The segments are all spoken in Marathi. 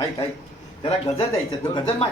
ऐक ऐक त्याला गजर द्यायचं तू गजर माय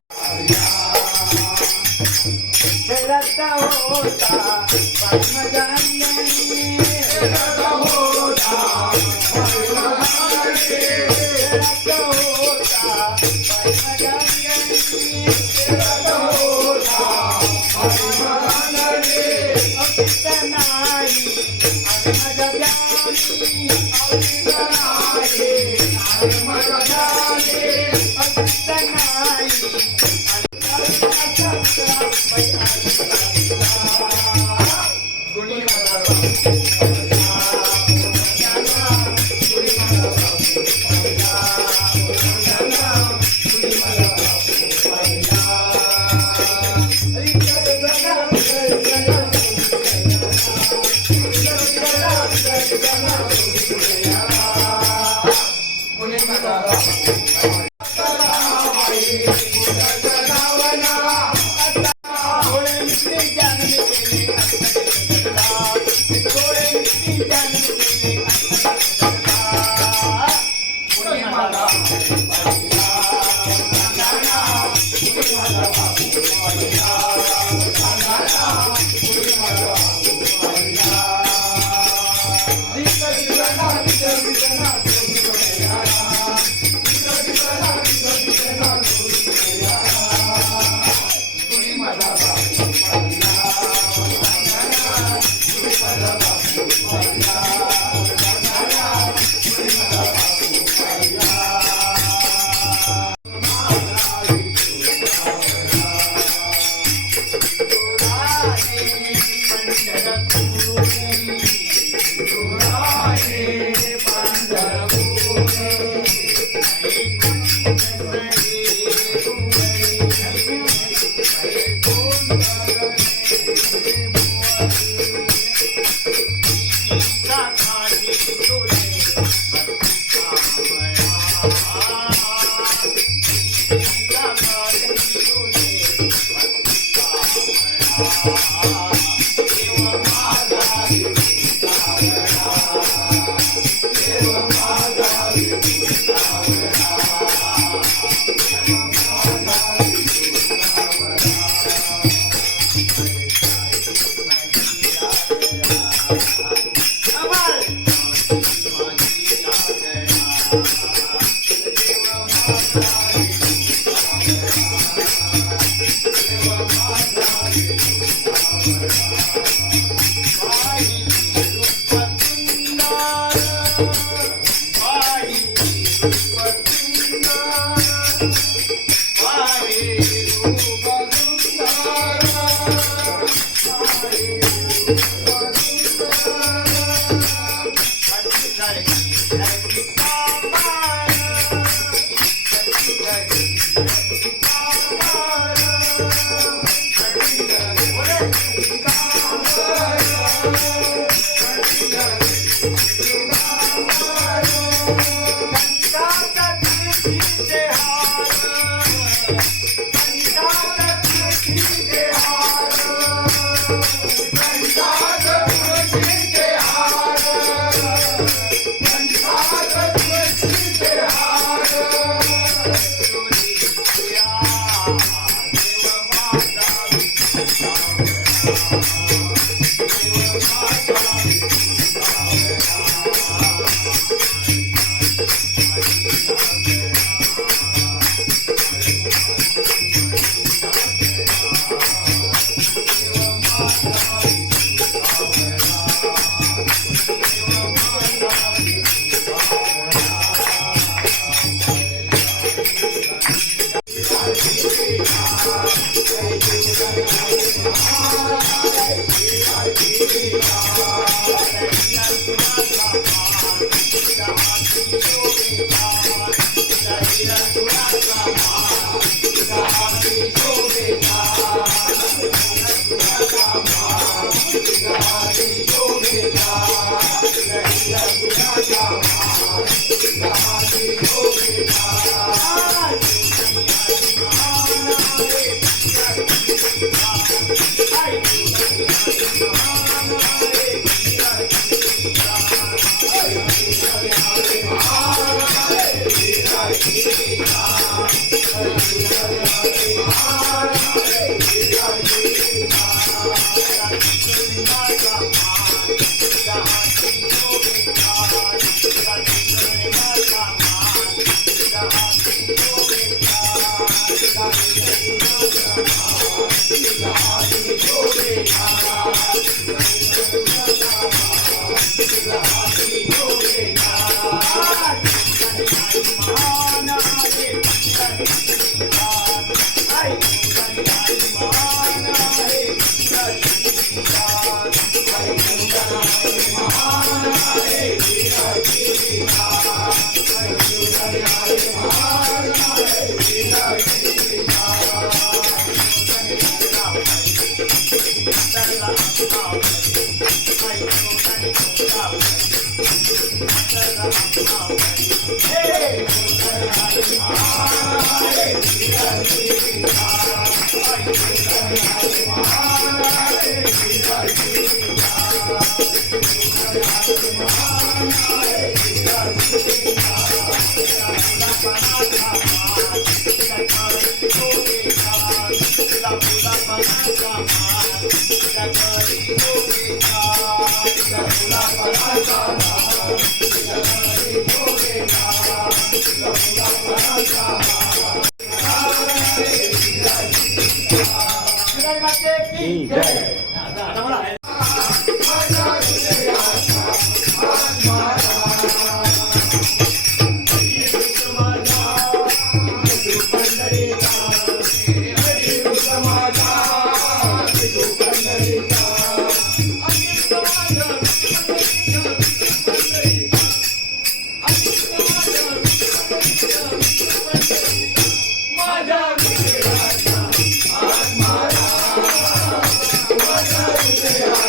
माझ्या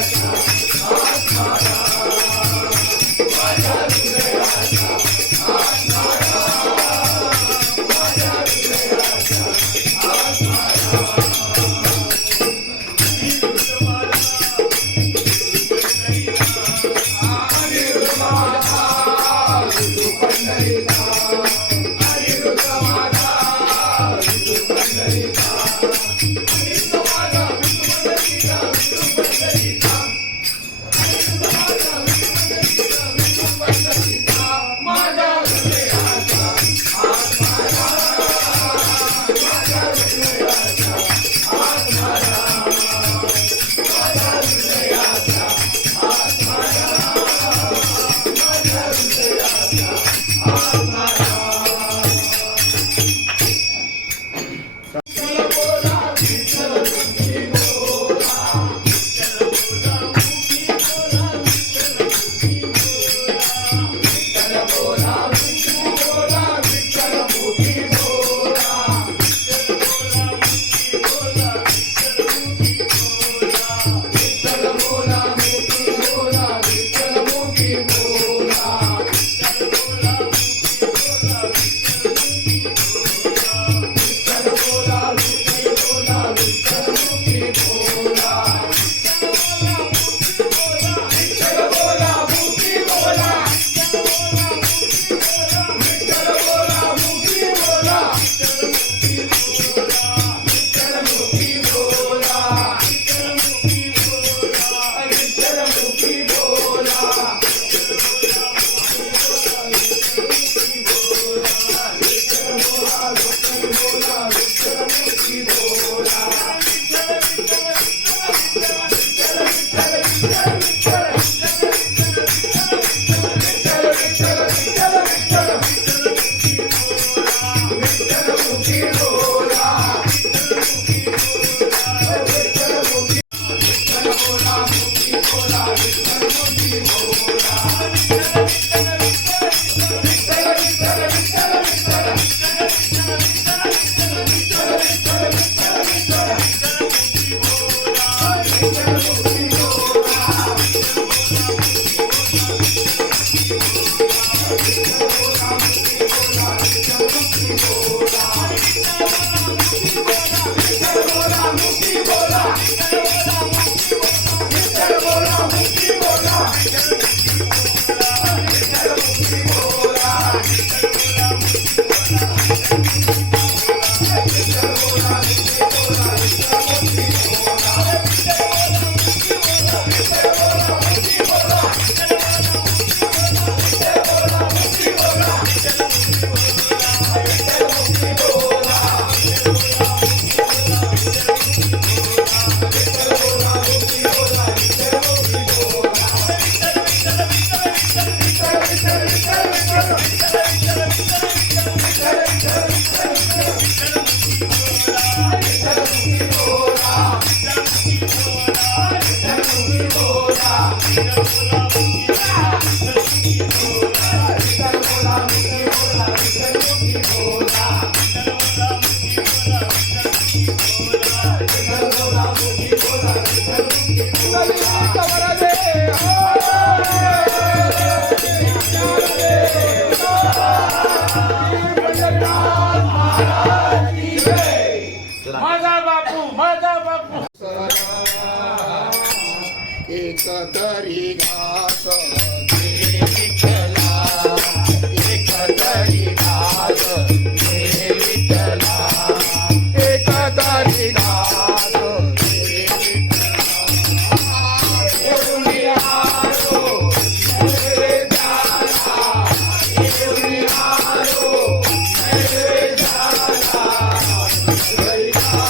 माझा बापू माझा बापू एक तरी घास दे विठ्ठला, एक तरी घास दे विठ्ठला, एक तरी घास दे विठ्ठला. एवढी आलो नैवेद्याला, एवढी आलो नैवेद्याला, नैवेद्याला.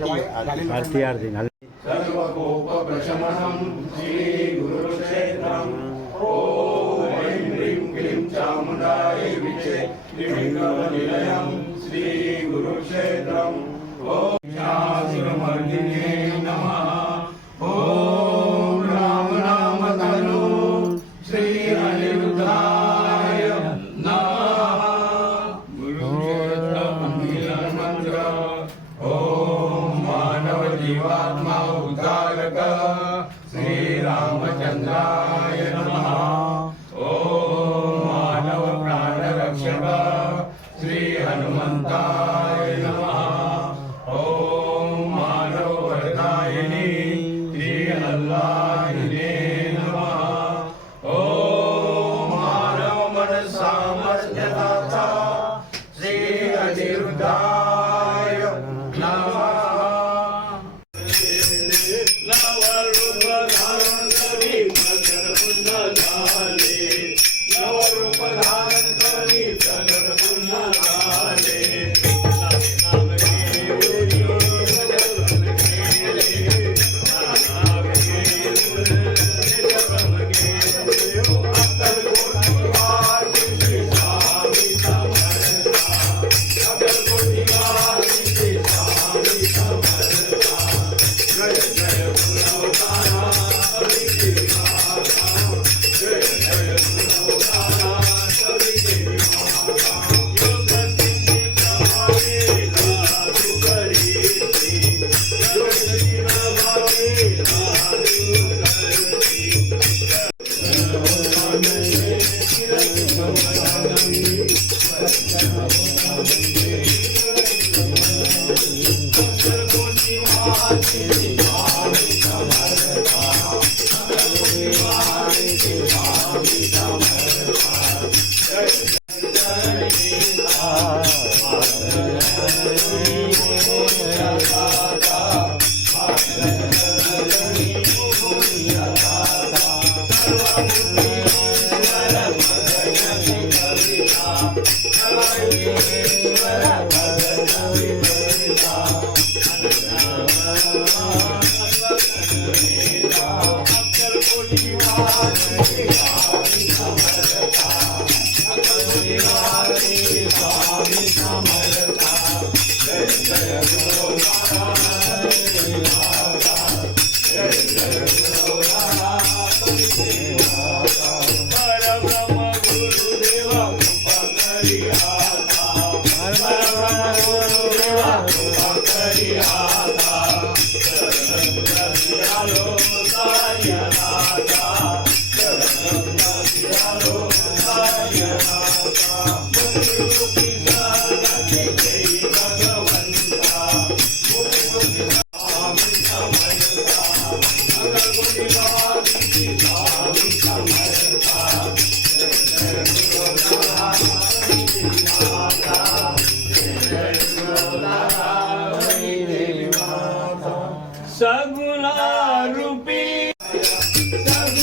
आरती आरती सर्वकोपप्रशमनं श्रीगुरुक्षेत्रम् ॐ ऐं ह्रीं क्लीं चामुण्डायै विचे त्रिविक्रमनिलयं श्रीगुरुक्षेत्रम् ॐ शासुरमर्दिने नमः ॐ राम नाम तनु श्री अनिरुद्धाय नमः गुरुक्षेत्र मंत्र ॐ मानव जीवात्मा उद्धारक श्री रामचंद्राय नमः ॐ मानव प्राणरक्षक श्री हनुमंताय नमः ॐ मानव वरदायिनी श्री अल्लाहिने नमः ॐ मानव मन सामर्थ्यदाता श्री अनिरुद्धाय नमः नवरूप धारण करी प्रकट पुण्य झाले नवरूप धारण करी प्रकट पुण्य झाले नाम घेऊन भजन केले नाम घेऊन निष्कर्म केले अक्कलकोटी वासी श्री स्वामी समर्था अक्कलकोटी वासी श्री स्वामी समर्था जय जय गुरुदाना कवि की माता जय जय गुरुदाना कवि की माता योग सिद्धि प्रभावी लाडू करीती योग सिद्धि प्रभावी लाडू करती अक्कलकोटी वासी स्वामी समर्था अक्कलकोटी वासी स्वामी समर्था जय परब्रह्म गुरुदेवा कृपा करी आता परब्रह्म गुरुदेवा कृपा करी आता आलो सायनाथा आलो सायनाथा मुक्ती साधनाची जय भगवंता मुक्ती स्वामी समर्था अक्कलकोटी वासी स्वामी समर्था जय जय गुरुदाना कवि की माता जय जय गुरुदाना कवि की माता सगुणा रूपी सगुणा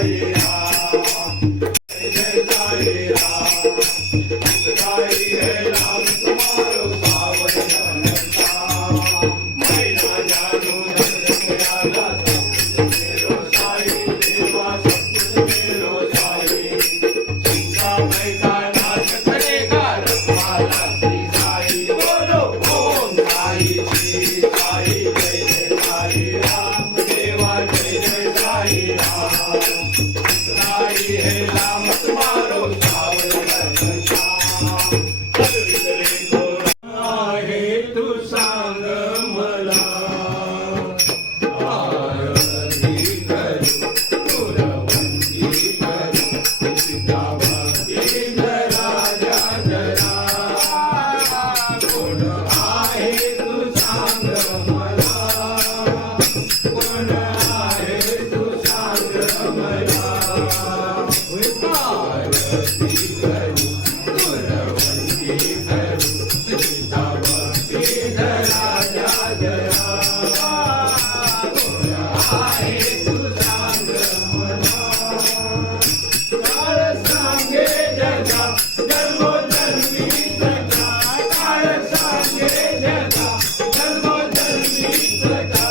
साई राम, जय साई राम, साई है नाम तुम्हारो सावन घनश्याम, मैना जानू धन प्याला सब कुछ मेरो साई, देवा सब कुछ मेरो साई, चिंता मैदानाथ करेगा रखवाला श्री साई, बोलो ओम साई श्री साई, जय जय साई राम, देवा जय जय साई राम, साई है नाम तुम्हारो सावन घनश्याम, सर्वितले गोरा आहे तू सांग मला, आरती करू तुरवंती करू, सीता भक्ती जरा जरा, कोण आहे तू सांग मला, कोण आहे तू सांग मला, आरती करू तुरवंती करू, सीता भक्ती जरा जरा, कोण आहे तू सांग मला, काळ सांगे जगा जन्मोजन्मी सखा, काळ सांगे जगा जन्मोजन्मी सखा,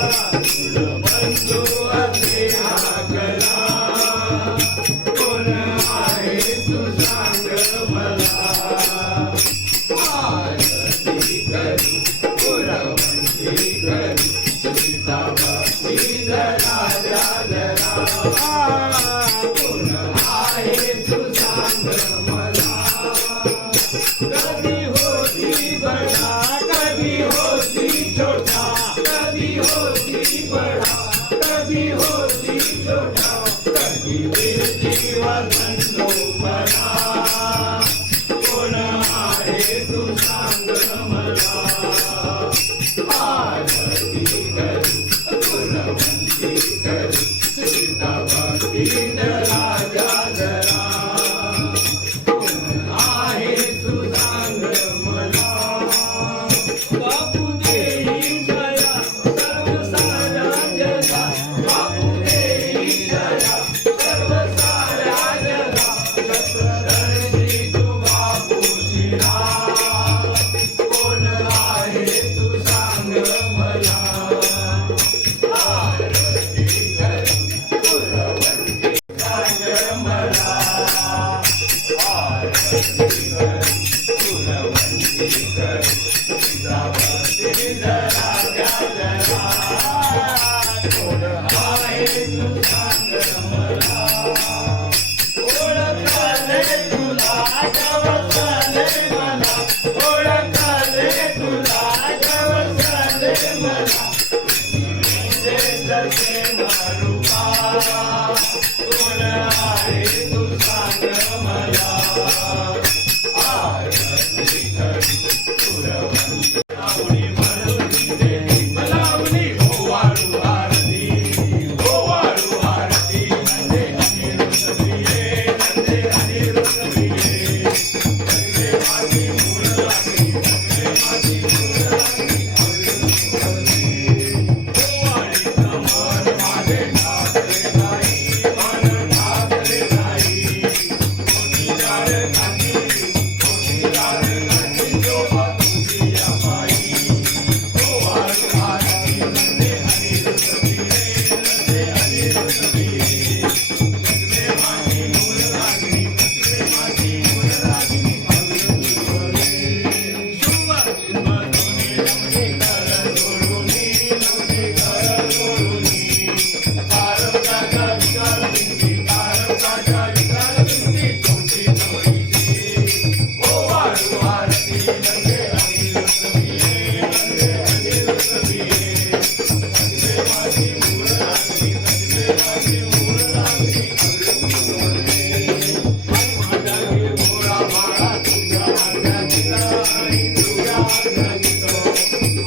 बंधू असे हा कला, कोण आहे तू सांग मला, आरती करू पुरवंती करू, सीता भक्ती जरा जरा, कोण आहे तू सांग मला, कधी होती बडा कधी होती छोटा, कधी होती बडा कधी होती छोटा, कधी जीवा बनलो मला, कोण आहे तू सांग मला, आरती करू पुरवंती करू, सीता भक्ती जरा जरा, कोण आहे तू सांग मला, बापू देई जया सर्व सारा जगा, बापू देई जया सर्व सारा जगा, छत्रधर तू बापू शिरा, कोण आहे तू सांग मला, आरती करू पुरवंती सांग मला, आरती करू पुरवंती करू, सीता भक्ती जरा जरा, कोण आहे तू सांग मला, ओळखले तुला गवसले मला, ओळखले तुला गवसले मला, जसे मारूपा, कोण आहे तू सांग मला, आरती करू पुरवंती, लावणी म्हणून देवी लावणी, ओवाळू आरती, ओवाळू आरती, नंदे अनिरुद्धप्रिये, नंदे अनिरुद्धप्रिये, नंदे माझी मूळ लागली, नंदे माझी मूळ लागली, ओवाळी कमर माझे ठाकले नाही, मन ठाकले नाही, कोणी दार घातली, कोणी दार घातली, जोबा तुझी या बाई, ओवाळू आरती, नंदे अनिरुद्धप्रिये, नंदे अनिरुद्धप्रिये, नंदे माझी मूळ लागली, नंदे माझी मूळ लागली, सुवासिनी नमने कर जोडूनी, नमने कर जोडूनी, कारकाच्या विकार बिंदी, कारकाच्या विकार बिंदी, तुमची थोडीशी, ओवाळू आरती, नंदे अनिरुद्धप्रिये, नंदे अनिरुद्धप्रिये, नंदे माझी मूळ लागली, नंदे माझी मूळ लागली, माझा गे मोरा माळा तुझ्या आज्ञा दिला, तुझ्या आज्ञा दिलो,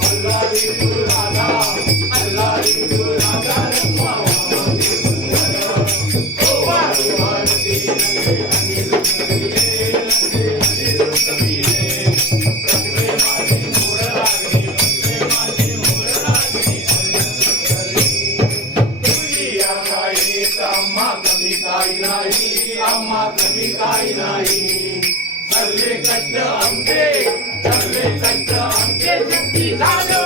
अल्लाही तू राधा, अल्लाही तू राधा, रखवावा ओवाळू आरती, नंदे अनिरुद्धप्रिये, नंदे अनिरुद्धप्रिये, नंदे माझी मूळ लागली, नंदे माझी मूळ लागली, तुझी या गायीचा मा कमी काही नाही आम्हा कमी काही नाही सर्वे कष्ट आमचे सर्वे कष्ट आमचे शक्ती झालं